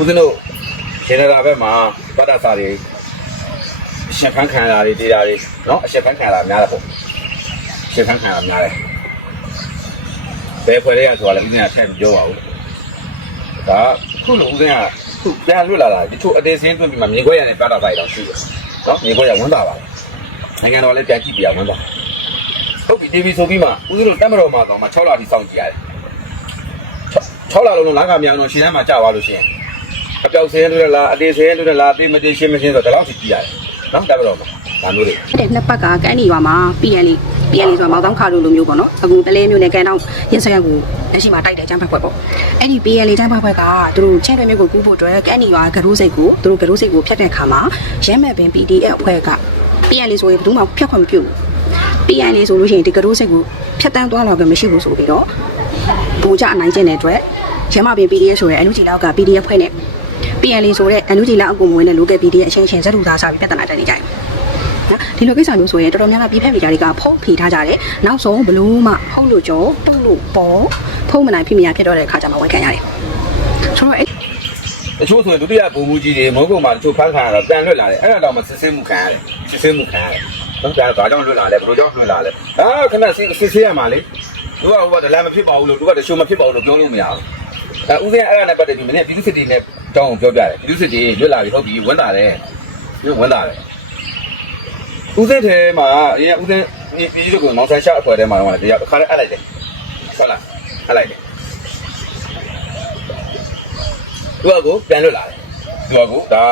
ဦးဇင်းတို့ဂျန်နရာဘက်မှာဗတ္တစာတွေအရှင်ဖန်ခံရတာတွေတေးတာတွေနော်အရှင်ဖန်ခံရတာများတယ်ပေါ့အရှင်ဖန်ခံရတာများတယ်ဘယ်ဖွဲ့လေးရဆိုတာလည်းဦးဇင်းကထည့်မပြောပါဘူးဒါခုလိုဦးဇင်းကခုပြန်လွတ်လာတာဒီချို့အသေးစင်းသွင်းပြီးမှမြေခွဲရနဲ့ပတ်တာပိုက်တော့ရှိတယ်နော်မြေခွဲရဝန်တာပါနိုင်ငံတော်လည်းပြန်ကြည့်ပြရဝန်တာဟုတ်ပြီ TV ဆိုပြီးမှဦးဇင်းတို့တက်မတော်မှာတော့မှ6လထိစောင့်ကြည့်ရတယ်6လလုံးလုံးလမ်းကမြောင်တော့ရှင်းတန်းမှာကြာသွားလို့ရှိရင် အပြောက်စင်းတွေလားအသေးစင်းတွေလားအသေးမသေးရှင်းမရှင်းဆိုတော့ဒီလောက်ထိကြည့်ရတယ်နော်တက်မတော်မှာဒါမျိုးတွေတဲ့နှစ်ပတ်ကကန်းနေရွာမှာ PN လေး PN လေးဆိုတာမောင်တောင်းခါလိုလိုမျိုးပေါ့နော်အခုတလဲမျိုးနဲ့ကန်တော့ရဆက်ရက်ကိုလက်ရှိမှာတိုက်တဲ့အချမ်းဖက်ဖွဲ့ပေါ့အဲ့ဒီ PN လေးချမ်းဖက်ဖွဲ့ကသူတို့ချဲ့တဲ့မျိုးကိုကူးဖို့အတွက်ကန်းနေရွာဂရုစိတ်ကိုသူတို့ဂရုစိတ်ကိုဖျက်တဲ့ခါမှာရမ်းမဲ့ပင် PDF အဖွဲ့က PN လေးဆိုရင်ဘယ်သူမှဖျက်ခွင့်မပြုဘူး PN လေးဆိုလို့ရှိရင်ဒီဂရုစိတ်ကိုဖျက်တန်းသွားတော့ပဲမရှိဘူးဆိုပြီးတော့ဘူကြအနိုင်ကျင့်တဲ့အတွက်ရမ်းမပင် PDF ဆိုတဲ့အန်ယူဂျီလောက်က PDF ဖွဲ့နဲ့ PN လေးဆိုတဲ့အန်ယူဂျီလောက်အကူမဝင်တဲ့ local PDF အချင်းချင်းဇက်တူသားစားပြီးပြဿနာတက်နေကြတယ်နော်ဒီလိုကိစ္စမျိုးဆိုရင်တော်တော်များများပြည်ဖက်မီဒီယာတွေကဖုံးဖိထားကြတယ်နောက်ဆုံးဘလို့မှဟုတ်လို့ကြောပုတ်လို့ပေါ်ဖုံးမနိုင်ဖြစ်မရဖြစ်တော့တဲ့အခါကျမှဝန်ခံရတယ်ဆိုတော့အဲ့တချို့ဆိုရင်ဒုတိယပုံမှုကြီးတွေမိုးကုံမှာတချို့ဖမ်းခံရတော့ပြန်လွတ်လာတယ်အဲ့ဒါတော့မစစ်စစ်မှုခံရတယ်စစ်စစ်မှုခံရတယ်တော့ဒါဘာကြောင့်လွတ်လာလဲဘယ်လိုကြောင့်လွတ်လာလဲအာခဏစစ်စစ်ဆေးရမှာလေသူကဟိုကဒလန်မဖြစ်ပါဘူးလို့သူကတချို့မဖြစ်ပါဘူးလို့ပြောလို့မရဘူး အဲဦးစင်းအဲ့ဒါနဲ့ပတ်သက်ပြီးမင်းပြည်သူစစ်တီနဲ့တောင်းပြောပြတယ်ပြည်သူစစ်တီလွတ်လာပြီဟုတ်ပြီဝန်တာတယ်ဒီဝန်တာတယ်ဦးစင်းထဲမှာအရင်ဦးစင်းပြည်သူကမောင်ဆန်ရှာအဖွဲထဲမှာတော့တရားခါနဲ့အပ်လိုက်တယ်ဟုတ်လားအပ်လိုက်တယ်သူကကိုပြန်လွတ်လာတယ်သူကကိုဒါ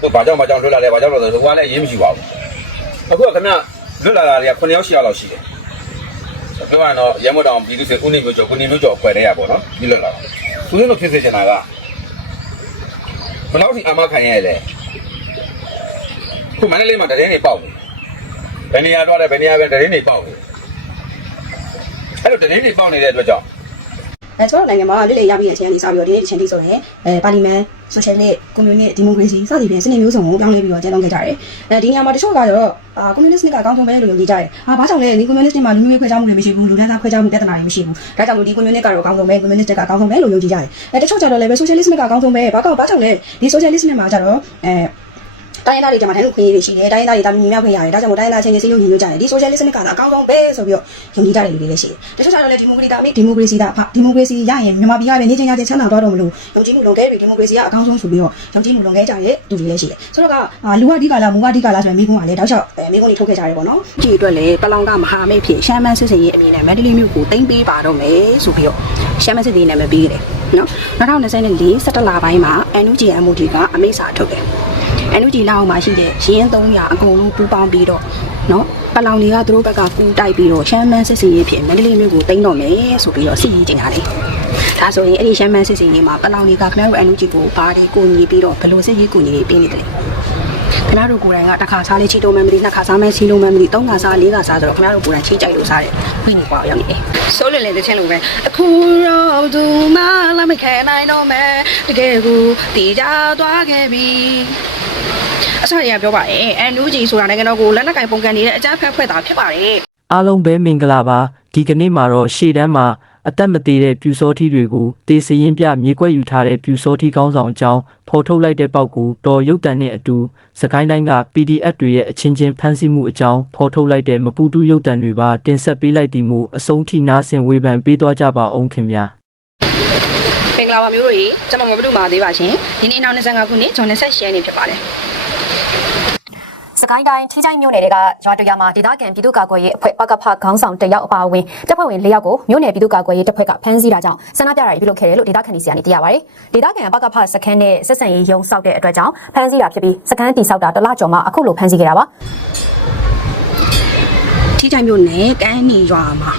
သူဘာကြောင့်ဘာကြောင့်လွတ်လာလဲဘာကြောင့်လဲဆိုတော့ဟိုကလည်းရေးမရှိပါဘူးအခုကခင်ဗျလွတ်လာတာတွေက9ယောက်10ယောက်လောက်ရှိတယ်ပြောရတော့ရဲမတော်ပြည်သူစစ်ဦးနေမျိုးကျော်ကိုနေမျိုးကျော်ခွဲတဲ့ရပါတော့ဒီလွတ်လာတာ သူတို့ဖြစ်စေချင်တာကဘယ်လောက်ထိအမခံရလဲခုမန္တလေးမှာတရင်နေပေါက်နေဘယ်နေရာတော့လဲဘယ်နေရာပဲတရင်နေပေါက်နေအဲ့လိုတရင်နေပေါက်နေတဲ့အတွက်ကြောင့်အဲကျွန်တော်နိုင်ငံမှာလိလေရပြီးတဲ့အချိန်လေးစပြီးတော့ဒီနေ့အချိန်လေးဆိုရင်အဲပါလီမန် ဆိုရှယ်လစ်ကွန်မြူနတီဒီမိုကရေစီစသည်ဖြင့်စနစ်မျိုးစုံကိုပြောင်းလဲပြီးတော့ကျင်းသုံးခဲ့ကြတယ်အဲဒီနေရာမှာတချို့ကတော့အာကွန်မြူနစ်စနစ်ကအကောင်းဆုံးပဲလို့ယုံကြည်ကြတယ်အာဘာကြောင့်လဲဒီကွန်မြူနစ်စနစ်မှာလူမျိုးရေးခွဲခြားမှုတွေမရှိဘူးလူဒန်းစားခွဲခြားမှုပြဿနာတွေမရှိဘူးဒါကြောင့်လို့ဒီကွန်မြူနစ်ကတော့အကောင်းဆုံးပဲကွန်မြူနစ်ကအကောင်းဆုံးပဲလို့ယုံကြည်ကြတယ်အဲတချို့ကြတော့လည်းပဲဆိုရှယ်လစ်စနစ်ကအကောင်းဆုံးပဲဘာကောဘာကြောင့်လဲဒီဆိုရှယ်လစ်စနစ်မှာကြတော့အဲ တိုင်းရင်းသားတွေကြမှာတိုင်းလူခွင့်ရေးတွေရှိတယ်တိုင်းရင်းသားတွေတာမညီမြောက်ခွင့်ရတယ်ဒါကြောင့်မို့တိုင်းရင်းသားချင်းတွေစိတ်လုံးညီညွတ်ကြတယ်ဒီ social list စနစ်ကအကောင်းဆုံးပဲဆိုပြီးတော့ယုံကြည်ကြတဲ့လူတွေလည်းရှိတယ်တချို့ကျတော့လည်းဒီမိုကရေစီတာမိဒီမိုကရေစီတာဒီမိုကရေစီရရင်မြန်မာပြည်ကပဲနေချင်းရချင်းချမ်းသာတော့တော့မလို့ယုံကြည်မှုလုံခဲ့ပြီဒီမိုကရေစီကအကောင်းဆုံးဆိုပြီးတော့ယုံကြည်မှုလုံခဲ့ကြတဲ့လူတွေလည်းရှိတယ်ဆိုတော့ကလူကအဓိကလားမူကအဓိကလားဆိုရင်မိကုန်းကလည်းတောက်လျှောက်မိကုန်းတွေထုတ်ခဲ့ကြတယ်ပေါ့နော်ဒီအတွက်လည်းပလောင်ကမဟာမိတ်ဖြစ်ရှမ်းမန်းစစ်စင်ရေးအမည်နဲ့မန္တလေးမြို့ကိုတင်ပေးပါတော့မယ်ဆိုပြီးတော့ရှမ်းမန်းစစ်စင်ရေးနာမည်ပေးခဲ့တယ်နော်2024 17လပိုင်းမှာ NUG MOD ကအမိန့်စာထုတ်တယ် အန်ယူဂျီလောက်အောင်မှာရှိတဲ့ရင်း300အကုန်လုံးပူးပေါင်းပြီးတော့နော်ပလောင်တွေကသူတို့ဘက်ကကူတိုက်ပြီးတော့ရှမ်းမန်းစစ်စီရေးဖြစ်မန္တလေးမြို့ကိုတင်တော့မယ်ဆိုပြီးတော့စီရေးကျင်တာလေဒါဆိုရင်အဲ့ဒီရှမ်းမန်းစစ်စီရေးမှာပလောင်တွေကခင်ဗျားတို့အန်ယူဂျီကိုဘာတွေကိုညီပြီးတော့ဘယ်လိုစစ်ရေးကိုညီတွေပေးနေတယ် ခင်ဗျားတို့ကိုယ်တိုင်ကတစ်ခါစားလေးချီတုံးမှန်းမသိနှစ်ခါစားမဲစီလုံးမှန်းမသိသုံးခါစားလေးခါစားဆိုတော့ခင်ဗျားတို့ကိုယ်တိုင်ချိကြိုက်လို့စားတယ်ခွင့်နေကွာရောက်နေတယ်ဆိုးလည်လည်တဲ့ချင်းလိုပဲအခုတော့သူမလာမခဲနိုင်တော့မယ်တကယ်ကိုတည်ကြသွားခဲ့ပြီအစရပြောပါရဲ့အန်နူဂျီဆိုတာနိုင်ငံတော်ကိုလက်နက်ကင်ပုံကန်နေတဲ့အကြမ်းဖက်ဖွဲ့တာဖြစ်ပါတယ်အားလုံးပဲမင်္ဂလာပါဒီကနေ့မှာတော့ရှေ့တန်းမှာ အသက်မသေးတဲ့ပြူစောထီတွေကိုတေစရင်ပြမြေကွက်ယူထားတဲ့ပြူစောထီကောင်းဆောင်အကြောင်းဖော်ထုတ်လိုက်တဲ့ပေါက်ကိုတော်ရုပ်တံနဲ့အတူစကိုင်းတိုင်းက PDF တွေရဲ့အချင်းချင်းဖမ်းဆီးမှုအကြောင်းဖော်ထုတ်လိုက်တဲ့မပူတူရုပ်တံတွေပါတင်ဆက်ပေးလိုက်ဒီမူအဆုံးထိနာဆင်ဝေဖန်ပေးသွားကြပါအောင်ခင်ဗျာပင်္ဂလာပါမျိုးတို့ရေကျွန်မမဘလူမာသေးပါရှင်ဒီနေ့နောက်25ခုနှစ်ဂျွန်28ရက်နေ့ဖြစ်ပါတယ် စကိုင်းတိုင်းထိချိုင်းမြို့နယ်တွေကရွာတရွာမှာဒေသခံပြည်သူ့ကာကွယ်ရေးအဖွဲ့ပကဖခေါင်းဆောင်တယောက်အပါအဝင်တပ်ဖွဲ့ဝင်၄ယောက်ကိုမြို့နယ်ပြည်သူ့ကာကွယ်ရေးတပ်ဖွဲ့ကဖမ်းဆီးတာကြောင့်ဆန္ဒပြတာတွေပြုလုပ်ခဲ့တယ်လို့ဒေသခံတွေစီကနေသိရပါတယ်။ဒေသခံပကဖစခန်းနဲ့ဆက်ဆံရေးရုံးစောက်တဲ့အတွက်ကြောင့်ဖမ်းဆီးတာဖြစ်ပြီးစခန်းတီစောက်တာတစ်လကျော်မှအခုလိုဖမ်းဆီးခဲ့တာပါထိချိုင်မျိုးနဲ့ကန်းနီရွာမှာ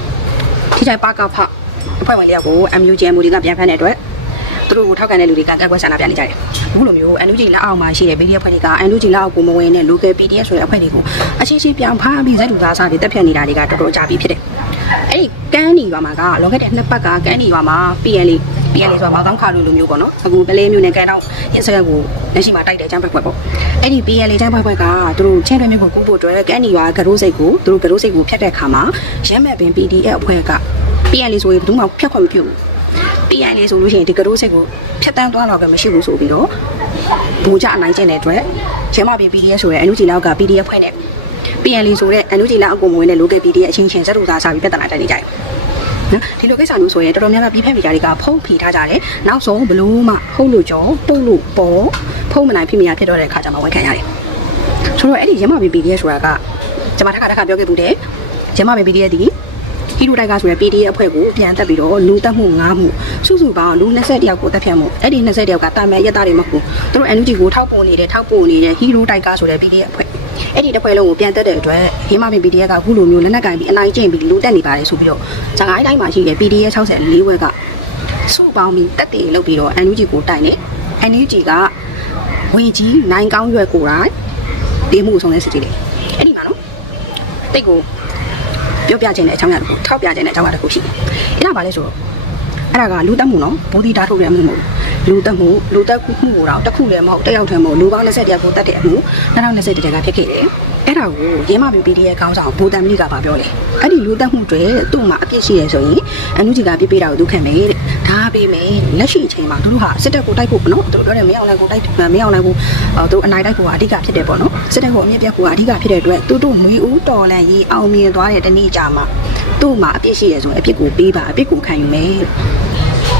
ထိချိုင်ပါကဖအဖွဲ့ဝင်လေးယောက်ကို MUG MOD ကပြန်ဖမ်းတဲ့အတွက် သူတို့ကိုထောက်ကန်တဲ့လူတွေကကက်ကွက်ဆန္ဒပြနေကြတယ်အခုလိုမျိုး NUG လက်အောက်မှာရှိတဲ့ BDF အဖွဲ့တွေက NUG လက်အောက်ကိုမဝင်တဲ့ local PDF ဆိုတဲ့အဖွဲ့တွေကိုအချင်းချင်းပြောင်းဖမ်းပြီးဇက်တူသားစားတွေတက်ဖြတ်နေတာတွေကတော်တော်ကြာပြီဖြစ်တယ်အဲ့ဒီကန်းနီရွာမှာကလောခဲ့တဲ့နှစ်ပတ်ကကန်းနီရွာမှာ PL PL ဆိုတာမောင်တောင်းခါလူလိုမျိုးပေါ့နော်အခုပလဲမျိုးနဲ့ကန်တော့ရစ်ဆက်ကိုလက်ရှိမှာတိုက်တဲ့အကြမ်းဖက်ဖွဲ့ပေါ့အဲ့ဒီ PL အကြမ်းဖက်ဖွဲ့ကသူတို့ချင်းတွဲမျိုးကိုကူးဖို့အတွက်ကန်းနီရွာဂရိုးစိတ်ကိုသူတို့ဂရိုးစိတ်ကိုဖျက်တဲ့ခါမှာရမ်းမဲ့ပင် PDF အဖွဲ့က PL ဆိုရင်ဘယ်သူမှဖျက်ခွင့်မပြုဘူး ပြီးရင်လေဆိုလို့ရှိရင်ဒီကရိုးစိတ်ကိုဖြတ်တန်းသွားတော့ပဲမရှိဘူးဆိုပြီးတော့ဘူကြအနိုင်ကျင့်တဲ့အတွက်ကျမ PPDS ဆိုရဲအနုကြီးနောက်က PDF ဖွဲ့တဲ့ PNL ဆိုတဲ့အနုကြီးနောက်အကုန်မဝင်တဲ့ local PDF အချင်းချင်းဇက်တူသားစားပြီးပြဿနာတက်နေကြတယ်နော်ဒီလိုကိစ္စမျိုးဆိုရင်တော်တော်များများပြည်ဖက်မီဒီယာတွေကဖုံးဖိထားကြတယ်နောက်ဆုံးဘလို့မှဟုတ်လို့ကြောပုတ်လို့ပေါ်ဖုံးမနိုင်ဖြစ်မရဖြစ်တော့တဲ့အခါကျမှဝန်ခံရတယ်ဆိုတော့အဲ့ဒီရမ PPDS ဆိုတာကကျွန်မတစ်ခါတစ်ခါပြောခဲ့ဘူးတဲ့ရမ PPDS ဒီ ဟီရိုတိုက်ကဆိုရယ် PDF အဖွဲ့ကိုပြန်တက်ပြီးတော့လူတက်မှုငားမှုစုစုပေါင်းလူ20ယောက်ကိုတက်ဖြတ်မှုအဲ့ဒီ20ယောက်ကတာမန်ရက်သားတွေမဟုတ်ဘူးသူတို့ NUG ကိုထောက်ပို့နေတဲ့ထောက်ပို့နေတဲ့ဟီရိုတိုက်ကဆိုရယ် PDF အဖွဲ့အဲ့ဒီတစ်ဖွဲ့လုံးကိုပြန်တက်တဲ့အတွက်ဟီမာပင် PDF ကအခုလိုမျိုးလက်နက်ကင်ပြီးအနိုင်ကျင့်ပြီးလူတက်နေပါတယ်ဆိုပြီးတော့ဇာတ်တိုင်းမှာရှိတဲ့ PDF 64ဝက်ကစုပေါင်းပြီးတက်တည်လုပ်ပြီးတော့ NUG ကိုတိုက်နေ NUG ကဝင်ကြီးနိုင်ကောင်းရွက်ကိုတိုင်းတေးမှုဆောင်တဲ့စစ်တီတွေအဲ့ဒီမှာနော်တိတ်ကို ပြောပြခြင်းတဲ့အကြောင်းအရာတစ်ခုထောက်ပြခြင်းတဲ့အကြောင်းအရာတစ်ခုရှိတယ်။အဲ့ဒါဘာလဲဆိုတော့အဲ့ဒါကလူတက်မှုနော်ဘောဓိဓာတ်ထုတ်ရမှုမဟုတ်ဘူး လူတက်မှုလူတက်မှုကိုတော့တစ်ခုလည်းမဟုတ်တစ်ယောက်တည်းမဟုတ်လူပေါင်း20ယောက်ကိုတက်တဲ့အမှု2020တည်းကဖြစ်ခဲ့တယ်။အဲ့ဒါကိုရင်းမပီပီဒီရဲ့ခေါင်းဆောင်ဘူတန်မီကပါပြောတယ်။အဲ့ဒီလူတက်မှုတွေသူ့မှာအပြစ်ရှိရဆိုရင်အန်နုဂျီကပြပေးတာကိုသူခံမယ်တဲ့။ဒါပေးမယ်လက်ရှိအချိန်မှာသူတို့ဟာစစ်တပ်ကိုတိုက်ဖို့နော်သူတို့ပြောတယ်မင်းအောင်လိုက်ကိုတိုက်မင်းအောင်လိုက်ကိုသူတို့အနိုင်တိုက်ဖို့ကအဓိကဖြစ်တယ်ပေါ့နော်။စစ်တပ်ကိုအမြင့်ပြတ်ဖို့ကအဓိကဖြစ်တဲ့အတွက်သူတို့ငွေဦးတော်လန်ရေးအောင်မြင်သွားတဲ့တနေ့ကြာမှာသူ့မှာအပြစ်ရှိရဆိုရင်အပြစ်ကိုပေးပါအပြစ်ကိုခံယူမယ်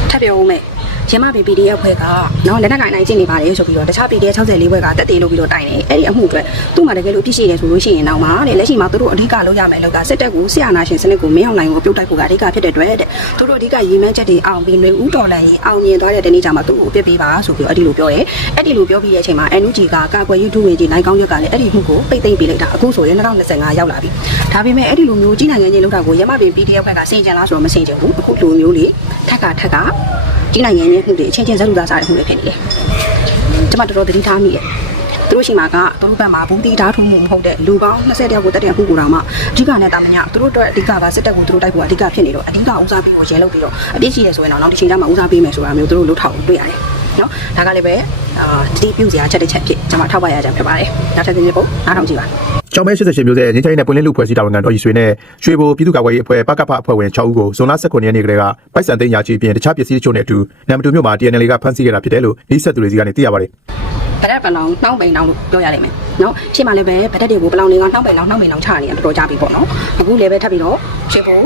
ထပ်ပြောဦးမယ် ရမ PPDF ဖွဲ့ကနော်လက်နက်ကင်နိုင်ကျင့်နေပါတယ်ဆိုပြီးတော့တခြား PDF 64ဖွဲ့ကတက်တေးလုပ်ပြီးတော့တိုင်တယ်အဲ့ဒီအမှုအတွက်သူ့မှာတကယ်လို့အပြစ်ရှိတယ်ဆိုလို့ရှိရင်တော့မှာတဲ့လက်ရှိမှာသူတို့အဓိကလုပ်ရမယ်လို့ကစစ်တပ်ကိုဆရာနာရှင်စနစ်ကိုမင်းအောင်နိုင်ကိုပြုတ်တိုက်ဖို့ကအဓိကဖြစ်တဲ့အတွက်တဲ့သူတို့အဓိကရည်မှန်းချက်တွေအောင်ပြီးနှွေဦးတော်လန်ရေးအောင်မြင်သွားတဲ့တနေ့ကျမှသူ့ကိုပြစ်ပေးပါဆိုပြီးတော့အဲ့ဒီလိုပြောရဲအဲ့ဒီလိုပြောပြီးတဲ့အချိန်မှာ NUG ကကာကွယ်ရေးဒုဝန်ကြီးနိုင်ကောင်းရက်ကလည်းအဲ့ဒီမှုကိုပိတ်သိမ့်ပေးလိုက်တာအခုဆိုရင်2025ရောက်လာပြီဒါပေမဲ့အဲ့ဒီလိုမျိုးကြီးနိုင်ငံချင်းလောက်တာကိုရမပင် PDF ဘက်ကစင်ကြံလားဆိုတော့မစင်ကြဘူးအခုလိုမျိုးလေထက်ကထက်က ကြီးနိုင်ငံချင်းမှုတွေအချင်းချင်းဇက်လူသားစားတဲ့မှုတွေဖြစ်နေတယ်ကျွန်မတော်တော်သတိထားမိရဲ့သူတို့ရှိမှာကသူတို့ဘက်မှာဘူးတီဓာတ်ထုံမှုမဟုတ်တဲ့လူပေါင်း20တောက်ကိုတက်တဲ့အခုကိုတောင်မှအဓိကနဲ့တာမညသူတို့အတွက်အဓိကကစစ်တပ်ကိုသူတို့တိုက်ဖို့အဓိကဖြစ်နေတော့အဓိကဦးစားပေးကိုရဲလုပ်ပြီးတော့အပြစ်ရှိရဆိုရင်တော့နောက်တစ်ချိန်ကျမှဦးစားပေးမယ်ဆိုတာမျိုးသူတို့လှုပ်ထောက်တွေ့ရတယ်နော်ဒါကလည်းပဲအာတတိပြုစရာချက်တစ်ချက်ဖြစ်ကျွန်မထောက်ပါရကြဖြစ်ပါတယ်နောက်ထပ်ဒီနေ့ပုံနားထောင်ကြည့်ပါ ကျောင်းမဲ88မျိုးဆက်ငင်းချိုင်းနဲ့ပွင့်လင်းလူဖွဲ့စည်းတာဝန်ခံတော်ကြီးဆွေနဲ့ရွှေဘိုပြည်သူ့ကာကွယ်ရေးအဖွဲ့ပကဖအဖွဲ့ဝင်6ဦးကိုဇွန်လ19ရက်နေ့ကလေးကပိုက်ဆံသိမ်းရာချီပြင်တခြားပစ္စည်းတချို့နဲ့အတူနမ်မတူမြို့မှာ TNL ကဖမ်းဆီးခဲ့တာဖြစ်တယ်လို့ဤဆက်သူတွေစီကနေသိရပါတယ်ဗရက်ပလောင်နှောင်းပိန်လောင်လို့ပြောရလိမ့်မယ်နော်ရှေ့မှာလည်းပဲဗရက်တွေကိုပလောင်တွေကနှောင်းပိန်လောင်နှောင်းပိန်လောင်ချနေရတော်တော်ကြပြီပေါ့နော်အခုလည်းပဲထပ်ပြီးတော့ရှေ့ဖို့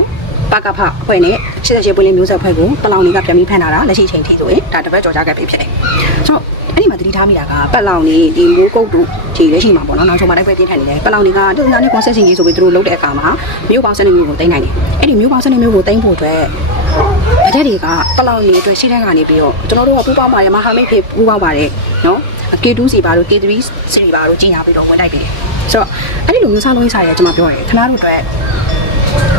ပကဖအဖွဲ့နဲ့88ပွင့်လင်းမျိုးဆက်အဖွဲ့ကိုပလောင်တွေကပြန်ပြီးဖမ်းလာတာလက်ရှိချိန်ထိဆိုရင်ဒါတပတ်ကြော်ကြခဲ့ပြီဖြစ်တယ်ဆိုတော့ အဲ့ဒီမှာသတိထားမိတာကပက်လောင်နေဒီမိုးကုတ်တို့ဒီလက်ရှိမှာပေါ့နော်နောက်ဆုံးမှာတိုက်ပွဲပြင်းထန်နေတယ်ပက်လောင်တွေကတူညာနဲ့ကွန်ဆက်ရှင်ကြီးဆိုပြီးသူတို့လုပ်တဲ့အခါမှာမျိုးပေါင်းစနစ်မျိုးကိုတင်နိုင်တယ်အဲ့ဒီမျိုးပေါင်းစနစ်မျိုးကိုတင်ဖို့အတွက်ဗရက်တွေကပလောင်နေအတွက်ရှေ့တန်းကနေပြီးတော့ကျွန်တော်တို့ကပူးပေါင်းပါတယ်မဟာမိတ်ဖြစ်ပူးပေါင်းပါတယ်နော် K2 စီပါတို့ K3 စီပါတို့ကြီးညာပြီးတော့ဝင်တိုက်ပြီးတယ်ဆိုတော့အဲ့ဒီလိုမျိုးစားလုံးရေးစားရကျွန်မပြောရတယ်ခင်ဗျားတို့အတွက်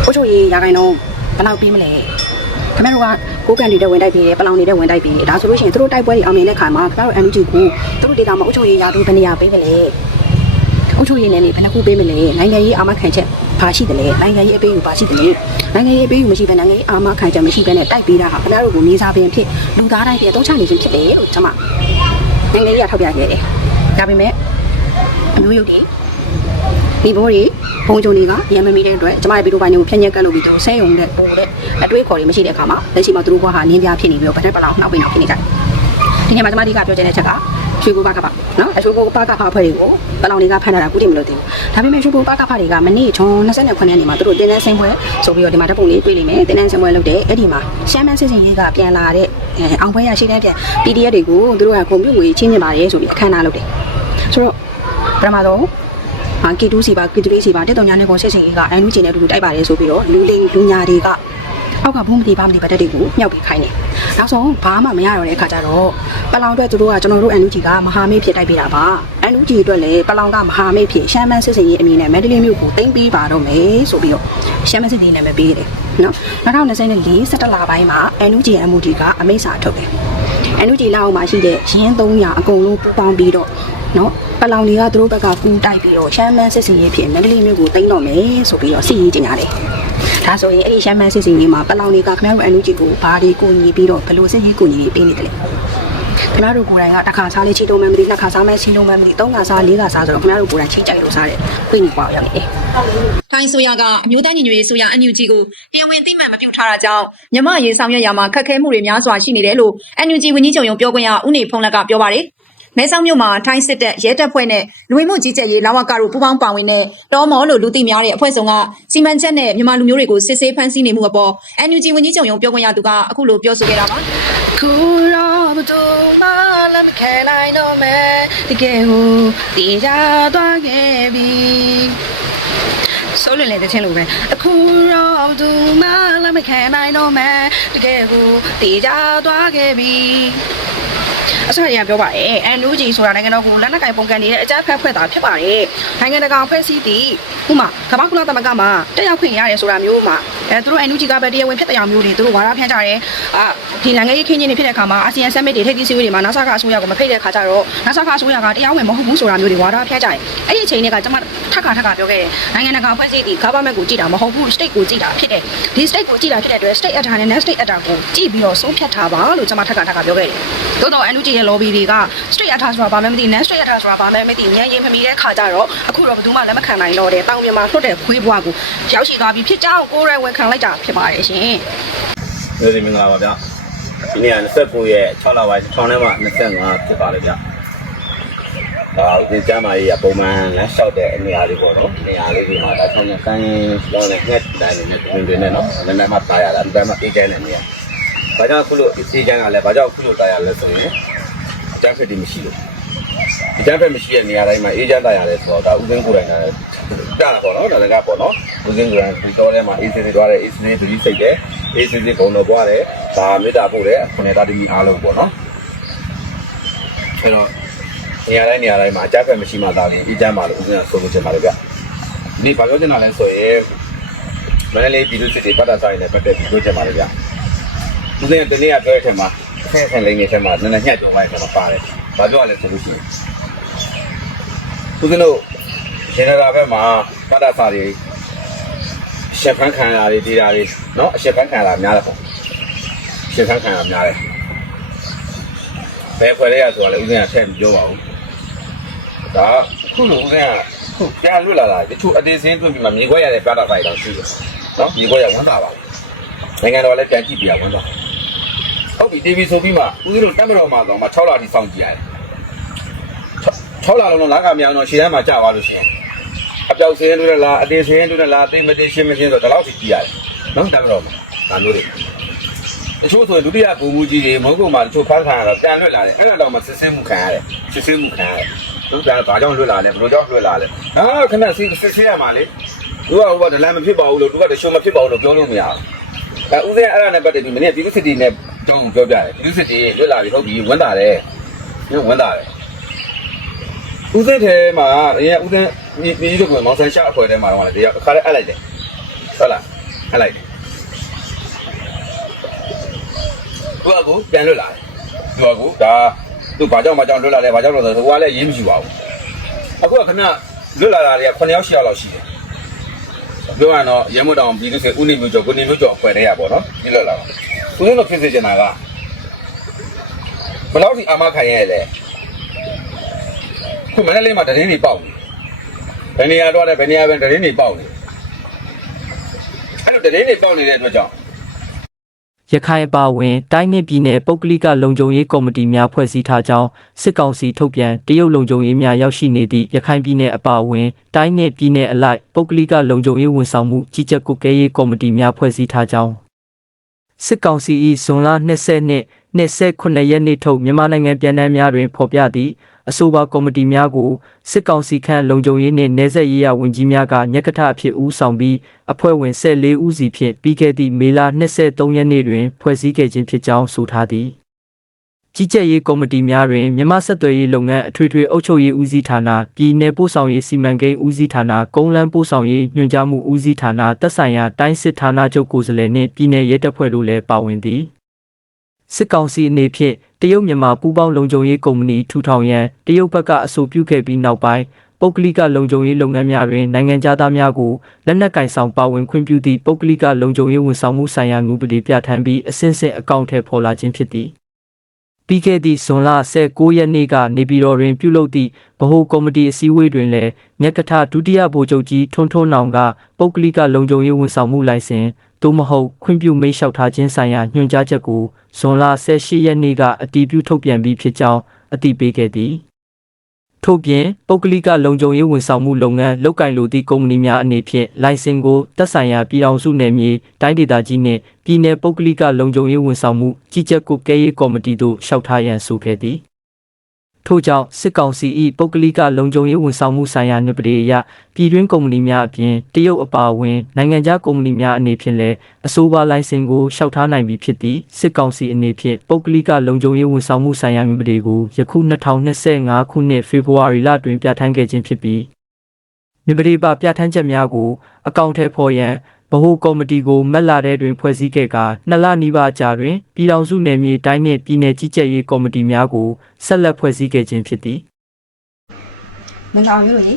အုတ်ချုပ်ရေးရာခိုင်နှုန်းဘယ်လောက်ပြီးမလဲ ခင်ဗျားတို့ကကိုကန်တွေတက်ဝင်တိုက်ပြီးတယ်ပလောင်တွေတက်ဝင်တိုက်ပြီးတယ်ဒါဆိုလို့ရှိရင်သူတို့တိုက်ပွဲတွေအောင်မြင်တဲ့ခါမှာခင်ဗျားတို့ NUG ကိုသူတို့ဒေတာမှာအုတ်ချုပ်ရေးရာတို့ဘယ်နေရာပေးမလဲအုတ်ချုပ်ရေးနယ်နေဘယ်နှခုပေးမလဲနိုင်ငံရေးအာမခံချက်ဘာရှိတယ်လဲနိုင်ငံရေးအပေးယူဘာရှိတယ်လဲနိုင်ငံရေးအပေးယူမရှိဘဲနိုင်ငံရေးအာမခံချက်မရှိဘဲနဲ့တိုက်ပေးတာဟာခင်ဗျားတို့ကိုမြေစာပင်ဖြစ်လူသားတိုင်းဖြစ်အတော့ချနေခြင်းဖြစ်တယ်လို့ကျွန်မနိုင်ငံရေးကထောက်ပြခဲ့တယ်ဒါပေမဲ့အမျိုးရုပ်တွေဒီဘိုးတွေ ဘုံကြုံတွေကရံမမီတဲ့အတွက်ကျမရဲ့ဗီဒီယိုပိုင်းတွေကိုဖြန့်ညက်ကပ်လို့ပြီးသူဆဲယုံတဲ့ပို့တဲ့အတွေးခေါ်တွေမရှိတဲ့အခါမှာလက်ရှိမှာသူတို့ဘွားဟာနင်းပြဖြစ်နေပြီးတော့ဗတ်တက်ပလောင်နှောက်ပိန်အောင်ဖြစ်နေကြတယ်ဒီနေ့မှာကျမဒီကပြောချင်တဲ့ချက်ကရွှေကူပါကပါနော်အရွှေကူပါကပါဖွဲ့တွေကိုပလောင်တွေကဖမ်းတာကခုတည်းမလို့သိဘူးဒါပေမဲ့ရွှေကူပါကပါတွေကမနေ့ချွန်29ရက်နေ့မှာသူတို့တင်းတန်းဆင်းပွဲဆိုပြီးတော့ဒီမှာဓာတ်ပုံလေးတွေ့လိမ့်မယ်တင်းတန်းဆင်းပွဲလုပ်တယ်အဲ့ဒီမှာရှမ်းမန်းစစ်စင်ရေးကပြန်လာတဲ့အောင်ပွဲရရှိတဲ့ပြန် PDF တွေကိုသူတို့ကကွန်ပျူတာငွေချင်းမြင်ပါတယ်ဆိုပြီးအခမ်းအနားလုပ်တယ်ဆိုတော့ပထမဆုံးဟာ K2 စီပါ K3 စီပါတက်တော်ညာနဲ့ကိုဆက်စင်ကြီးကအန်နူးကျင်တဲ့အတူတူတိုက်ပါတယ်ဆိုပြီးတော့လူလိန်လူညာတွေကအောက်ကဘုံမတီပါမတီပါတက်တွေကိုမြောက်ပြီးခိုင်းတယ်။နောက်ဆုံးဘာမှမရတော့တဲ့အခါကျတော့ပလောင်အတွက်သူတို့ကကျွန်တော်တို့အန်နူးကြီးကမဟာမိတ်ဖြစ်တိုက်ပေးတာပါ။အန်နူးကြီးအတွက်လည်းပလောင်ကမဟာမိတ်ဖြစ်ရှမ်းမန်းစစ်စင်ကြီးအမည်နဲ့မန္တလေးမြို့ကိုတင်ပေးပါတော့မယ်ဆိုပြီးတော့ရှမ်းမန်းစစ်စင်ကြီးနာမည်ပေးတယ်နော်။2024 17လပိုင်းမှာအန်နူးကြီးအမှုကြီးကအမိတ်စာထုတ်တယ်။အန်နုဂျီလာအောင်မှာရှိတဲ့ရင်း300အကုန်လုံးပူပေါင်းပြီးတော့နော် ပလောင်တွေကသူတို့ဘက်ကကူတိုက်ပြီးတော့ရှမ်းမန်းစစ်စင်ရေးဖြစ်မန္တလေးမြို့ကိုတင်တော့မယ်ဆိုပြီးတော့စီရေးကြင်ရတယ်။ဒါဆိုရင်အဲ့ဒီရှမ်းမန်းစစ်စင်ရေးမှာပလောင်တွေကခင်ဗျားတို့အန်နုဂျီကိုဘာတွေကိုညီပြီးတော့ဘယ်လိုစစ်ရေးကိုညီပေးနေတယ်လဲ။ခင်ဗျားတို့ကိုယ်တိုင်ကတစ်ခါစားလေးချိတုံးမှန်းမသိနှစ်ခါစားမှန်းချိတုံးမှန်းမသိသုံးခါစားလေးခါစားဆိုတော့ခင်ဗျားတို့ကိုယ်တိုင်ချိတ်ကြိုက်လို့စားတယ်ပြိနေပါရောက်နေထိုင်းဆိုရကအမျိုးသားညီညွတ်ရေးဆိုရအန်ယူဂျီကိုတရားဝင်သိမှန်မပြုထားတာကြောင့်မြမရေးဆောင်ရွက်ရမှာခက်ခဲမှုတွေများစွာရှိနေတယ်လို့အန်ယူဂျီဝန်ကြီးချုပ်ရုံပြောခွင့်ရဦးနေဖုံးလက်ကပြောပါတယ်။ မဲဆောက်မြို့မှာထိုင်းစစ်တပ်ရဲတပ်ဖွဲ့နဲ့လူဝင်မှုကြီးကြပ်ရေးလာဝကတို့ပူးပေါင်းပါဝင်တဲ့တောမောလို့လူသိများတဲ့အဖွဲ့ဆောင်ကစီမံချက်နဲ့မြန်မာလူမျိုးတွေကိုစစ်ဆေးဖမ်းဆီးနေမှုအပေါ်အန်ယူဂျီဝန်ကြီးချုပ်ရုံပြောခွင့်ရသူကအခုလိုပြောဆိုခဲ့တာပါ။ခုတော့ဘသူမှလည်းမခဲနိုင်တော့မယ်တကယ်ကိုတည်ကြသွားခဲ့ပြီဆိုးလွင်လေတဲ့ချင်းလိုပဲအခုတော့ဘသူမှလည်းမခဲနိုင်တော့မယ်တကယ်ကိုတည်ကြသွားခဲ့ပြီ အစရပြောပါရဲ့အန်နူဂျီဆိုတာနိုင်ငံတော်ကိုလက်နက်ကင်ပုံကန်နေတဲ့အကြမ်းဖက်ဖွဲ့တာဖြစ်ပါတယ်နိုင်ငံတကာဖွဲ့စည်းသည့်ဥမာကမ္ဘာကုလသမဂ္ဂမှာတက်ရောက်ခွင့်ရတယ်ဆိုတာမျိုးမှာအဲသူတို့အန်နူဂျီကပဲတရားဝင်ဖြစ်တရားမျိုးတွေသူတို့ဝါဒဖြန့်ကြတယ်အာဒီနိုင်ငံရေးခင်းချင်းတွေဖြစ်တဲ့အခါမှာအာဆီယံဆမ်မစ်တွေထိပ်သီးစည်းဝေးတွေမှာနာဆာကအစိုးရကိုမဖိတ်တဲ့အခါကျတော့နာဆာကအစိုးရကတရားဝင်မဟုတ်ဘူးဆိုတာမျိုးတွေဝါဒဖြန့်ကြတယ်အဲ့ဒီအချိန်တွေကကျွန်မထပ်ခါထပ်ခါပြောခဲ့တယ်နိုင်ငံတကာဖွဲ့စည်းသည့် government ကိုကြည့်တာမဟုတ်ဘူး state ကိုကြည့်တာဖြစ်တယ်ဒီ state ကိုကြည့်တာဖြစ်တဲ့အတွက် state actor နဲ့ non state actor ကိုကြည့်ပြီးတော့ဆုံးဖြတ်ထားပါလို့ကျွန်မထပ်ခါထပ်ခါပြောခဲ့တယ်သို့တော့ NUG ရဲ့ lobby တွေက state actor ဆိုတာဘာမှမသိ non state actor ဆိုတာဘာမှမသိညံရင်မမီတဲ့ခါကျတော့အခုတော့ဘယ်သူမှလက်မခံနိုင်တော့တဲ့တောင်မြန်မာလွတ်တဲ့ခွေးဘွားကိုရောက်ရှိသွားပြီးဖြစ်ကြောင်းကိုယ်ရဲဝန်ခံလိုက်တာဖြစ်ပါတယ်ရှင်ကျေးဇူးမင်္ဂလာပါဗျာဒီနေ့က29ရက်6လပိုင်း6နှစ်မှ25ဖြစ်ပါလေဗျာဒါဒီကျမ်းမာရေးကပုံမှန်လမ်းလျှောက်တဲ့နေရာလေးပေါ့နော်နေရာလေးဒီမှာဒါဆောင်ရကန်းလောင်းနဲ့ငှက်တိုင်းနဲ့တွင်တွင်နဲ့နော်နည်းနည်းမှတားရတာဒီဘက်မှာအေးချမ်းတဲ့နေရာဘာကြောင့်ခုလိုအေးချမ်းကလည်းဘာကြောင့်ခုလိုတားရလဲဆိုရင် အကြမ်းဖက်တွေမရှိလို့အကြမ်းဖက်မရှိတဲ့နေရာတိုင်းမှာအေးချမ်းတာရတယ်ဆိုတော့ဒါဥစဉ်ကိုယ်တိုင်ကတားတာပေါ့နော်ဒါကပေါ့နော်ဥစဉ်ကိုယ်တိုင်ဒီတော့ထဲမှာအေးစင်းတွေတွားတယ်အေးစင်းတွေသူကြီးစိတ်တယ်အေးစင်းတွေဘုံတော်ပွားတယ်ဒါမေတ္တာပို့တယ်ခုနေတာတမီအားလုံးပေါ့နော်အဲ့တော့နေရာတိုင်းနေရာတိုင်းမှာအကြမ်းဖက်မရှိမှသာလေအေးချမ်းပါလို့ဥစဉ်ကဆိုလို့ချင်ပါလေဗျဒီဘာပြောချင်တာလဲဆိုရင်မန္တလေးပြည်သူစစ်တွေပတ်သက်ဆိုင်နဲ့ပတ်သက်ပြီးပြောချင်ပါလေဗျဥစဉ်ကတနေ့ကပြောတဲ့ထဲမှာ ဆင်းဆင်းလေးနေထဲမှာနည်းနည်းညှက်ကြုံလိုက်ထဲမှာပါတယ်ဘာပြောရလဲဆိုလို့ရှိရင်ဥစဉ်တို့ရှင်နာဘက်မှာပတ်သက်စာတွေရှက်ဖန်းခံရတွေဒီတာတွေเนาะအရှက်ဖန်းခံရတာများတယ်ပေါ့ရှက်ဖန်းခံရတာများတယ်ဘယ်ခွဲရဆိုတာလဲဥစဉ်ကထည့်ပြီးပြောပါဦးဒါခုလိုဥစဉ်ကခုပြန်လွတ်လာတာတချို့အသေးစင်းတွင်းပြီးမှမြေခွဲရတဲ့ပတ်သက်စာတွေတော့ရှိတယ်เนาะမြေခွဲရဝန်တာပါနိုင်ငံတော်လည်းပြန်ကြည့်ပြရဝန်တာ ဟုတ်ပြီ TV ဆိုပြီးမှဦးဇင်းတို့တက်မတော်မှာတော့မှ6လထိစောင့်ကြည့်ရတယ်6လလုံးတော့လာကမြောင်တော့ရှေ့တန်းမှာကြာသွားလို့ရှိရင်အပြောက်စင်းတို့လားအသေးစင်းတို့လားအသေးမသေးရှင်းမရှင်းဆိုတော့ဒီလောက်ထိကြည့်ရတယ်နော်တက်မတော်မှာဒါမျိုးတွေတချို့ဆိုရင်ဒုတိယပုံမှုကြီးတွေမဟုတ်ကုန်မှာတချို့ဖတ်ခံရတော့ပြန်လွတ်လာတယ်အဲ့ဒါတော့မှစစ်စင်းမှုခံရတယ်စစ်စင်းမှုခံရတယ်တို့ကဘာကြောင့်လွတ်လာလဲဘယ်လိုကြောင့်လွတ်လာလဲဟာခဏစစ်စစ်ဆေးရမှာလေသူကဟိုကဒလန်မဖြစ်ပါဘူးလို့သူကတချို့မဖြစ်ပါဘူးလို့ပြောလို့မရဘူးအဲဦးစင်းအဲ့ဒါနဲ့ပတ်သက်ပြီးမနေ့ပြည်သူစစ်တီနဲ့ တုံးပြောပြတယ်ပြည်သူစစ်တီလွတ်လာပြီဟုတ်ပြီဝန်တာတယ်ညဝန်တာတယ်ဦးစင်းထဲမှာအရင်ဦးစင်းဒီဒီတို့ကမောင်ဆန်းရှာအဖွဲ့ထဲမှာတော့လေတရားအခါလေးအပ်လိုက်တယ်ဟုတ်လားအပ်လိုက်တယ်သူကကိုပြန်လွတ်လာတယ်သူကကိုဒါသူဘာကြောင့်မကြောင့်လွတ်လာလဲဘာကြောင့်လို့ဆိုတော့ဟိုကလည်းရေးမရှိပါဘူးအခုကခင်ဗျလွတ်လာတာတွေက9ယောက်10ယောက်လောက်ရှိတယ်ပြောရတော့ရဲမတောင်ပြည်သူစစ်ဦးနေမျိုးကျော်ကိုနေမျိုးကျော်အဖွဲ့ထဲရပါတော့ဒီလွတ်လာ ဦးစင်းတို့ဖြစ်စေချင်တာကဘယ်လောက်ထိအာမခံရလဲခုမနေ့လေးမှာတရင်တွေပေါက်နေဘယ်နေရာတော့လဲဘယ်နေရာပဲတရင်တွေပေါက်နေအဲ့လိုတရင်တွေပေါက်နေတဲ့အတွက်ကြောင့်ရခိုင်အပါအဝင်တိုင်းနှင့်ပြည်နယ်ပုဂ္ဂလိကလုံခြုံရေးကော်မတီများဖွဲ့စည်းထားကြောင်းစစ်ကောင်စီထုတ်ပြန်တရုတ်လုံခြုံရေးများရောက်ရှိနေသည့်ရခိုင်ပြည်နယ်အပါအဝင်တိုင်းနှင့်ပြည်နယ်အလိုက်ပုဂ္ဂလိကလုံခြုံရေးဝန်ဆောင်မှုကြီးကြပ်ကွပ်ကဲရေးကော်မတီများဖွဲ့စည်းထားကြောင်း စစ်ကောင်စီ၏ဇွန်လ20နှစ်29ရက်နေ့ထုတ်မြန်မာနိုင်ငံပြည်내များတွင်ဖော်ပြသည့်အဆိုပါကော်မတီများကိုစစ်ကောင်စီခန့်လုံခြုံရေးနှင့်နေဆက်ရေးရဝန်ကြီးများကညက္ကထအဖြစ်ဦးဆောင်ပြီးအဖွဲ့ဝင်14ဦးစီဖြင့်ပြီးခဲ့သည့်မေလ23ရက်နေ့တွင်ဖွဲ့စည်းခဲ့ခြင်းဖြစ်ကြောင်းဆိုထားသည် ကြီးကြပ်ရေးကော်မတီများတွင်မြန်မာဆက်သွယ်ရေးလုပ်ငန်းအထွေထွေအုပ်ချုပ်ရေးဦးစီးဌာနပြည်내ပို့ဆောင်ရေးစီမံကိန်းဦးစီးဌာနကုန်းလန်းပို့ဆောင်ရေးညွှန်ကြားမှုဦးစီးဌာနတပ်ဆိုင်ရာတိုင်းစစ်ဌာနချုပ်ကိုယ်စားလှယ်နှင့်ပြည်내ရဲတပ်ဖွဲ့တို့လည်းပါဝင်သည်စစ်ကောင်စီအနေဖြင့်တရုတ်မြန်မာပူးပေါင်းလုံခြုံရေးကုမ္ပဏီထူထောင်ရန်တရုတ်ဘက်ကအဆိုပြုခဲ့ပြီးနောက်ပိုင်းပုဂ္ဂလိကလုံခြုံရေးလုပ်ငန်းများတွင်နိုင်ငံသားများကိုလက်နက်ကင်ဆောင်ပါဝင်ခွင့်ပြုသည့်ပုဂ္ဂလိကလုံခြုံရေးဝန်ဆောင်မှုဆိုင်ရာငွေပတိပြဋ္ဌာန်းပြီးအစဉ်စဉ်အကောင့်ထဲပေါ်လာခြင်းဖြစ်သည်တ ပြီးခဲ့သည့်ဇွန်လ19ရက်နေ့ကနေပြည်တော်တွင်ပြုလုပ်သည့်ဗဟိုကော်မတီအစည်းအဝေးတွင်လည်းမြက်ကထဒုတိယဗိုလ်ချုပ်ကြီးထွန်းထွန်းနောင်ကပုဂ္ဂလိကလုံခြုံရေးဝန်ဆောင်မှုလိုင်စင်သို့မဟုတ်ခွင့်ပြုမိတ်လျှောက်ထားခြင်းဆိုင်ရာညွှန်ကြားချက်ကိုဇွန်လ18ရက်နေ့ကအတည်ပြုထုတ်ပြန်ပြီးဖြစ်ကြောင်းအတည်ပြုခဲ့သည် ထို့ပြင်ပုဂ္ဂလိကလုံခြုံရေးဝန်ဆောင်မှုလုပ်ငန်းလုပ်ကင်လိုသည့်ကုမ္ပဏီများအနေဖြင့်လိုင်စင်ကိုသက်ဆိုင်ရာပြည်ထောင်စုနယ်မြေတိုင်းဒေသကြီးနှင့်ပြည်내ပုဂ္ဂလိကလုံခြုံရေးဝန်ဆောင်မှုကြီးကြပ်ကွပ်ကဲရေးကော်မတီတို့လျှောက်ထားရန်ဆိုခဲ့သည် ထို့ကြောင့်စစ်ကောင်စီ၏ပုဂ္ဂလိကလုံခြုံရေးဝန်ဆောင်မှုဆိုင်ရာညွှန်ပဒေအရပြည်တွင်းကုမ္ပဏီများအပြင်တရုတ်အပါအဝင်နိုင်ငံခြားကုမ္ပဏီများအနေဖြင့်လည်းအဆိုပါလိုင်စင်ကိုလျှောက်ထားနိုင်ပြီဖြစ်သည့်စစ်ကောင်စီအနေဖြင့်ပုဂ္ဂလိကလုံခြုံရေးဝန်ဆောင်မှုဆိုင်ရာညွှန်ပဒေကိုယခု2025ခုနှစ်ဖေဖော်ဝါရီလတွင်ပြဋ္ဌာန်းခဲ့ခြင်းဖြစ်ပြီးမြပရိပါပြဋ္ဌာန်းချက်များကိုအကောင့်ထဲပေါ်ရန် ဗဟိုကော်မတီကိုမက်လာတဲ့တွင်ဖွဲ့စည်းခဲ့ကာနှစ်လနီးပါးကြာတွင်ပြည်ထောင်စုနယ်မြေတိုင်းနှင့်ပြည်내ကြီးကြပ်ရေးကော်မတီများကိုဆက်လက်ဖွဲ့စည်းခဲ့ခြင်းဖြစ်သည်မင်္ဂလာပါမျိုးလို့ရေ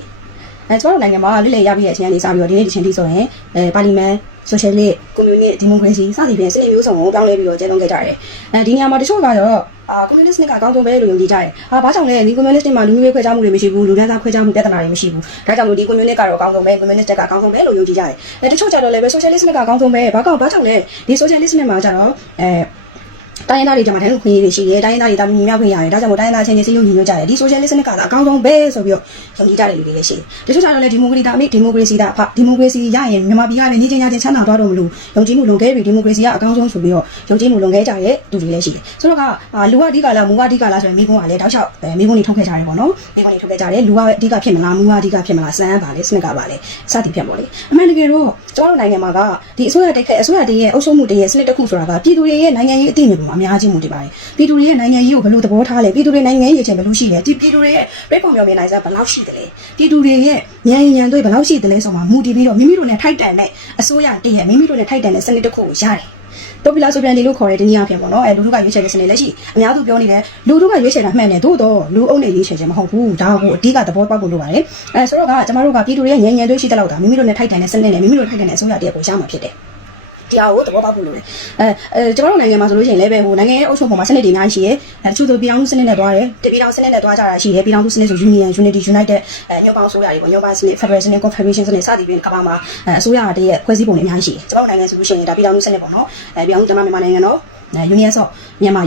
အဲကျွန်တော်တို့နိုင်ငံမှာလိလေရပြီးတဲ့အချိန်ကနေစပြီးတော့ဒီနေ့ဒီချိန်ထိဆိုရင်အဲပါလီမန် ဆိုရှယ်လစ်ကွန်မြူနစ်ဒီမိုကရေစီစသည်ဖြင့်စနစ်မျိုးစုံကိုပြောင်းလဲပြီးတော့ကျဲသုံးခဲ့ကြတယ်အဲဒီနေရာမှာတချို့ကတော့အာကွန်မြူနစ်စနစ်ကအကောင်းဆုံးပဲလို့ယုံကြည်ကြတယ်အာဘာကြောင့်လဲဒီကွန်မြူနစ်စနစ်မှာလူမျိုးရေးခွဲခြားမှုတွေမရှိဘူးလူဒန်းစားခွဲခြားမှုပြဿနာတွေမရှိဘူးဒါကြောင့်လို့ဒီကွန်မြူနစ်ကတော့အကောင်းဆုံးပဲကွန်မြူနစ်တက်ကအကောင်းဆုံးပဲလို့ယုံကြည်ကြတယ်အဲတချို့ကြတော့လည်းပဲဆိုရှယ်လစ်စနစ်ကအကောင်းဆုံးပဲဘာကောဘာကြောင့်လဲဒီဆိုရှယ်လစ်စနစ်မှာကြတော့အဲ တိုင်းရင်းသားတွေကြမှာတိုင်းလူခွင့်ရေးတွေရှိတယ်တိုင်းရင်းသားတွေတာမညီမြောက်ခွင့်ရတယ်ဒါကြောင့်မို့တိုင်းရင်းသားချင်းချင်းစည်းလုံးညီညွတ်ကြတယ်ဒီ social စနစ်ကအကောင်းဆုံးပဲဆိုပြီးတော့ယုံကြည်ကြတဲ့လူတွေလည်းရှိတယ်တချို့ကြတော့လည်းဒီမိုကရေစီတာအမိဒီမိုကရေစီတာအဖဒီမိုကရေစီရရင်မြန်မာပြည်ကလည်းညီချင်းညာချင်းချမ်းသာသွားတော့မလို့ယုံကြည်မှုလွန်ခဲ့ပြီဒီမိုကရေစီကအကောင်းဆုံးဆိုပြီးတော့ယုံကြည်မှုလွန်ခဲ့ကြတဲ့သူတွေလည်းရှိတယ်ဆိုတော့ကလူကအဓိကလားမူကအဓိကလားဆိုရင်မိဘကလည်းတောက်လျှောက်မိဘတွေထုတ်ခဲ့ကြတယ်ပေါ့နော်မိဘတွေထုတ်ခဲ့ကြတယ်လူကအဓိကဖြစ်မလားမူကအဓိကဖြစ်မလားစမ်းပါလေစနစ်ကပါလေစသည်ဖြစ်ပေါ့လေအမှန်တကယ်တော့ကျွန်တော်တို့နိုင်ငံမှာကဒီအစိုးရတိုက်ခက်အစိုးရတည်းရဲ့အုပ်ချုပ်မှုတည်းရဲ့စနစ်တစ်ခုဆိုတာကပြည်သူတွေရဲ့နိုင်ငံရေးအသိဉာဏ်ပေါ်မှာအများကြီးမှုတည်ပါတယ်ပြည်သူတွေရဲ့နိုင်ငံရေးကိုဘယ်လိုသဘောထားလဲပြည်သူတွေနိုင်ငံရေးချင်းဘယ်လိုရှိလဲဒီပြည်သူတွေရဲ့ပြည့်ပုံပြောမြင်နိုင်စားဘယ်လောက်ရှိတယ်လဲပြည်သူတွေရဲ့ဉာဏ်ဉာဏ်တွေဘယ်လောက်ရှိတယ်လဲဆိုမှမူတည်ပြီးတော့မိမိတို့နဲ့ထိုက်တန်တဲ့အစိုးရတည်းရဲ့မိမိတို့နဲ့ထိုက်တန်တဲ့စနစ်တစ်ခုကိုရတယ် popular sovereignty လို့ခေါ်တဲ့ဒီနည်းအားဖြင့်ပေါ့နော်အဲလူထုကရွေးချယ်တဲ့စနစ်လည်းရှိအများစုပြောနေတယ်လူထုကရွေးချယ်တာမှန်တယ်သို့တော့လူအုပ်နဲ့ရွေးချယ်ခြင်းမဟုတ်ဘူးဒါကိုအဓိကသဘောပေါက်ဖို့လိုပါတယ်အဲဆိုတော့ကကျမတို့ကပြည်သူတွေရဲ့ဉာဏ်ဉာဏ်တွေရှိတဲ့လောက်ဒါမိမိတို့နဲ့ထိုက်တန်တဲ့စနစ်နဲ့မိမိတို့ထိုက်တန်တဲ့အစိုးရတည်းကိုရမှာဖြစ်တယ် တရားကိုသဘောပေါက်ဖို့လိုတယ်အဲအဲကျွန်တော်တို့နိုင်ငံမှာဆိုလို့ရှိရင်လည်းပဲဟိုနိုင်ငံရဲ့အုပ်ချုပ်ပုံမှာစနစ်တွေအများကြီးရှိတယ်အဲတချို့ဆိုပြည်အောင်စုစနစ်နဲ့တွားတယ်တပြည်အောင်စနစ်နဲ့တွားကြတာရှိတယ်ပြည်အောင်စုစနစ်ဆို Union Unity United အဲညွန့်ပေါင်းအစိုးရတွေပေါ့ညွန့်ပေါင်းစနစ် Federal စနစ် Confederation စနစ်စသည်ဖြင့်ကမ္ဘာမှာအဲအစိုးရတည်းရဲ့ဖွဲ့စည်းပုံတွေအများကြီးရှိတယ်ကျွန်တော်တို့နိုင်ငံဆိုလို့ရှိရင်ဒါပြည်အောင်စုစနစ်ပေါ့နော်အဲပြည်အောင်စုတမန်မြန်မာနိုင်ငံတော့အဲ Union ဆော့မြန်မာ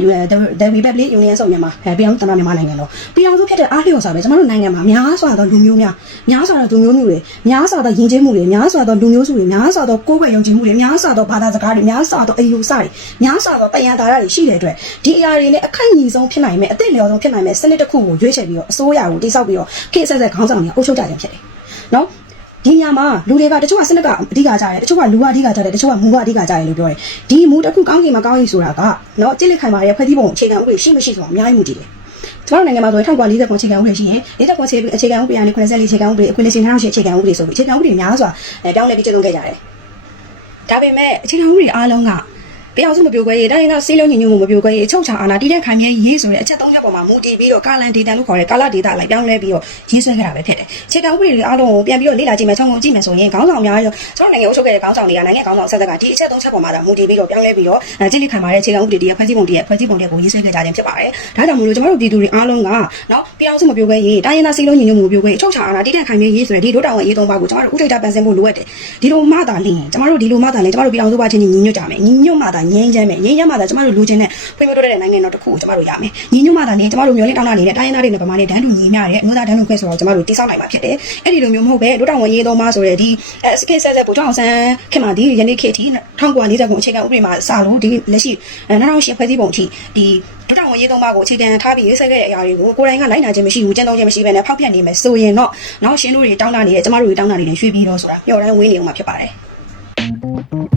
The Republic Union ဆော့မြန်မာအဲပြည်အောင်စုတမန်မြန်မာနိုင်ငံတော့ပြည်အောင်စုဖြစ်တဲ့အားလျော်စွာပဲကျွန်တော်တို့နိုင်ငံမှာများစွာသောလူမျိုးများများစွာသောလူမျိုးမျိုးတွေများစွာသောယဉ်ကျေးမှုတွေများစွာသောလူမျိုးစုတွေများစွာသောကိုယ်ွယ်ယုံကြည်မှုတွေများစွာသောဘာသာစကားတွေများစွာသောအယူဆတွေများစွာသောတရားဓာတ်တွေရှိတဲ့အတွက်ဒီအရာတွေနဲ့အခိုက်အညီဆုံးဖြစ်နိုင်မဲ့အသင့်လျော်ဆုံးဖြစ်နိုင်မဲ့စနစ်တစ်ခုကိုရွေးချယ်ပြီးတော့အစိုးရကိုတိစောက်ပြီးတော့ခေတ်ဆက်ဆက်ခေါင်းဆောင်တွေအုပ်ချုပ်ကြခြင်းဖြစ်တယ်နော် ဒီညမှာလူတွေကတချို့ကစနစ်ကအဓိကကြတယ်တချို့ကလူကအဓိကကြတယ်တချို့ကမူကအဓိကကြတယ်လို့ပြောတယ်ဒီမူတစ်ခုကောင်းစီမကောင်းစီဆိုတာကနော်ကြိလက်ခိုင်ပါရဲ့ဖွဲ့စည်းပုံအခြေခံဥပဒေရှိမရှိဆိုတာအများကြီးမူတည်တယ်ကျွန်တော်နိုင်ငံမှာဆိုရင်1940ခုအခြေခံဥပဒေရှိရင်40ခုအခြေခံဥပဒေကနေ94အခြေခံဥပဒေအခွင့်အရေး2000အခြေခံဥပဒေဆိုပြီးအခြေခံဥပဒေများစွာပြောင်းလဲပြီးကျင့်သုံးခဲ့ကြတယ်ဒါပေမဲ့အခြေခံဥပဒေအားလုံးက တရားစုမပြိုကွဲရေးတိုင်းဒေသစီးလုံးညီညွတ်မှုမပြိုကွဲရေးအချုပ်ချာအာဏာတည်တဲ့ခိုင်မြဲရေးဆိုတဲ့အချက်၃ချက်ပေါ်မှာမူတည်ပြီးတော့ကာလန်ဒေတာလို့ခေါ်တဲ့ကာလဒေတာလိုက်ပြောင်းလဲပြီးတော့ရေးဆွဲခဲ့တာပဲဖြစ်တယ်။ခြေကဥပဒေတွေအားလုံးကိုပြန်ပြီးတော့လေ့လာကြည့်မယ်၊ချောင်းကုန်ကြည့်မယ်ဆိုရင်ခေါင်းဆောင်များရောကျွန်တော်နိုင်ငံအုပ်ချုပ်ခဲ့တဲ့ခေါင်းဆောင်တွေကနိုင်ငံခေါင်းဆောင်ဆက်ဆက်ကဒီအချက်၃ချက်ပေါ်မှာဒါမူတည်ပြီးတော့ပြောင်းလဲပြီးတော့ကြည့်လိခိုင်ပါတဲ့ခြေကဥပဒေတွေဖွဲ့စည်းပုံတွေဖွဲ့စည်းပုံတွေကိုရေးဆွဲခဲ့ကြခြင်းဖြစ်ပါတယ်။ဒါကြောင့်မို့လို့ကျွန်တော်တို့ပြည်သူတွေအားလုံးကနော်တရားစုမပြိုကွဲရေးတိုင်းဒေသစီးလုံးညီညွတ်မှုမပြိုကွဲရေးအချုပ်ချာအာဏာတည်တဲ့ခိုင်မြဲရေးဆိုတဲ့ဒီဒုတာဝန်ရေးသုံးပါးကိုကျွန်တော်တို့ဥဒိတာပန်ဆင်ဖို့လိုအပ်တယ်။ဒီလိုမှသာလျှင်ကျွန်တော်တို့ဒီလိုမှသာလျှင်ကျွန်တော်တို့ပြည်အောင်စုပါချင်းညီညွတ်ကြမယ်။ညီညွတ်မှသာငြိမ်းချမ်းမယ်။ငြိမ်းချမ်းမှသာကျွန်တော်တို့လူချင်းနဲ့ဖွံ့ဖြိုးတိုးတက်တဲ့နိုင်ငံတော်တစ်ခုကိုကျွန်တော်တို့ရမယ်။ညီညွတ်မှသာလျှင်ကျွန်တော်တို့မျိုးလေးတောင်းတာနေတဲ့တိုင်းရင်းသားတွေနဲ့ဗမာတွေတန်းတူညီမျှတဲ့အမျိုးသားတန်းတူခွင့်ဆိုတော့ကျွန်တော်တို့တိစောက်နိုင်မှာဖြစ်တယ်။အဲ့ဒီလိုမျိုးမဟုတ်ပဲဒုတာဝန်ရေးသုံးပါးဆိုတဲ့ဒီစကစ်ဆက်ဆက်ပူထောင်ဆန်းခင်မှာဒီယနေ့ခေတ်ထိ1940ခုအခြေခံဥပဒေမှာစလို့ဒီလက်ရှိ2008ဖွဲ့စည်းပုံအထိဒီဒုတာဝန်ရေးသုံးပါးကိုအခြေခံထားပြီးရေးဆက်ခဲ့တဲ့အရာတွေကိုကိုယ်တိုင်ကလိုက်နာခြင်းမရှိဘူးကျင့်သုံးခြင်းမရှိဘဲနဲ့ဖောက်ဖျက်နေမယ်ဆိုရင်တော့နောက်ရှင်းတို့တွေတောင်းတာနေတယ်ကျမတို့တွေတောင်းတာနေတယ်ရွှေ့ပြီးတော့ဆိုတာမျှော်တမ်းဝင်းနေအောင်မှာဖြစ်ပါတယ်။